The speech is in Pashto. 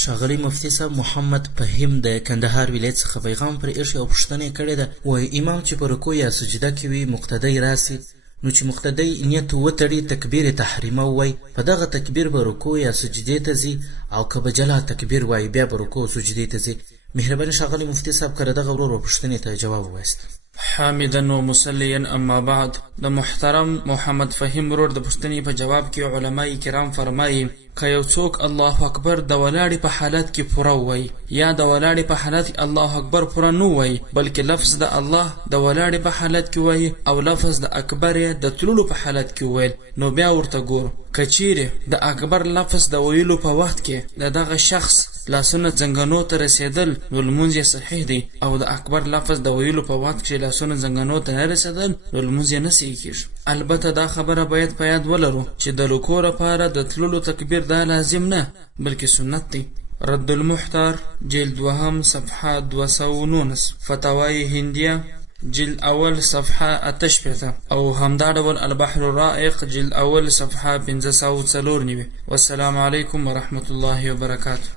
ښاغلی مفتي صاحب، محمد فهیم د کندهار ولایت څخه پیغام پر ایښی او پوښتنه یې کړې ده. وایي امام چې په رکوع یا سجده کې وي مقتدی راسي، نو چې مقتدی نیت وتړي تکبیر تحریمه ووایي، په دغه تکبیر به رکوع یا سجدې ته ځي، او که به جلا تکبیر وایي بیا به رکوع او سجدې ته ځي. مهرباني ښاغلی مفتي صاحب که د دغه ورور پوښتنې ته جواب ووایست. حامدا و مسلیا اما بعد. د محترم محمد فهیم ورور د پوښتنې په جواب کې علماء کرام فرمایي که یو څوک الله اکبر د ولاړې په حالت کې پوره ووایي یا د ولاړې په حالت کې الله اکبر پوره نه ووایي، بلکې لفظ د الله د ولاړې په حالت کې ووایي او لفظ د اکبر یې د تللو په حالت کې وویل، نو بیا ورته ګورو. که چیرې د اکبر لفظ د ویلو په وخت کې د دغه شخص لاسونه زنګنو ته رسېدل، نو لمونځ یې صحیح دی، او د اکبر لفظ د ویلو په وخت کې لاسونه زنګنو ته نه رسېدل، نو لمونځ یې نه صحیح کېږي. البته دا خبره باید په یاد ولرو چې د رکوع لپاره د تللو تکبیر دا لازم نه بلکې سنت دی. رد المحتار جلد 2 صفحه 219، فتاوای هندیه جلد اول صفحه 88، او همدا ډول البحر الرائق جلد اول صفحه 504. والسلام علیکم ورحمة الله وبرکاته.